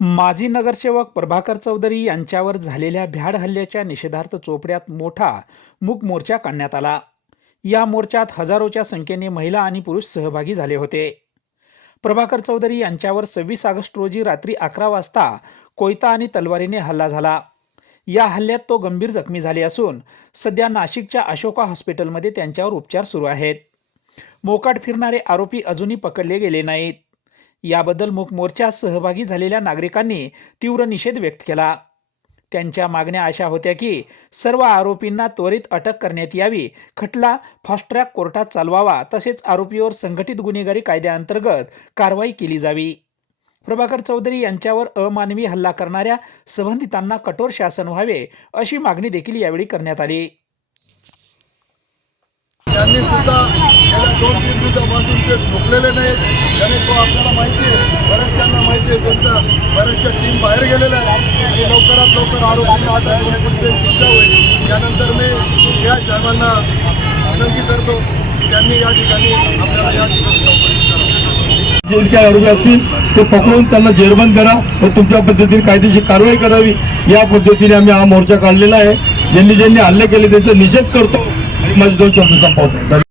माजी नगरसेवक प्रभाकर चौधरी यांच्यावर झालेल्या भ्याड हल्ल्याच्या निषेधार्थ चोपड्यात मोठा मूक मोर्चा काढण्यात आला. या मोर्चात हजारोच्या संख्येने महिला आणि पुरुष सहभागी झाले होते. प्रभाकर चौधरी यांच्यावर सव्वीस ऑगस्ट रोजी रात्री अकरा वाजता कोयता आणि तलवारीने हल्ला झाला. या हल्ल्यात तो गंभीर जखमी झाले असून सध्या नाशिकच्या अशोका हॉस्पिटलमध्ये त्यांच्यावर उपचार सुरू आहेत. मोकाट फिरणारे आरोपी अजूनही पकडले गेले नाहीत. याबद्दल मूक मोर्चात सहभागी झालेल्या नागरिकांनी तीव्र निषेध व्यक्त केला. त्यांच्या मागण्या अशा होत्या की सर्व आरोपींना त्वरित अटक करण्यात यावी खटला फास्ट ट्रॅक कोर्टात चालवावा तसेच आरोपीवर संघटित गुन्हेगारी कायद्याअंतर्गत कारवाई केली जावी. प्रभाकर चौधरी यांच्यावर अमानवी हल्ला करणाऱ्या संबंधितांना कठोर शासन व्हावे अशी मागणी देखील यावेळी करण्यात आली. त्यांनी दिवसापासून ते झोपलेले नाहीत. आणि तो आपल्याला माहिती आहे. बऱ्याचशांना माहिती आहे. त्यांचा बऱ्याचशा टीम बाहेर गेलेल्या आहेत. आणि लवकरात लवकर आरोपींना अटक करून पुढचे शिक्षा होईल. त्यानंतर मी या साहेबांना विनंती करतो. त्यांनी या ठिकाणी आपल्याला या ठिकाणी चौकशी जे काही आरोपी असतील ते पकडून त्यांना जेरबंद करा व तुमच्या पद्धतीने कायदेशीर कारवाई करावी. या पद्धतीने आम्ही हा मोर्चा काढलेला आहे. ज्यांनी ज्यांनी हल्ले केले त्यांचा निषेध करतो. आणि माझे दोन शब्द संपवतो.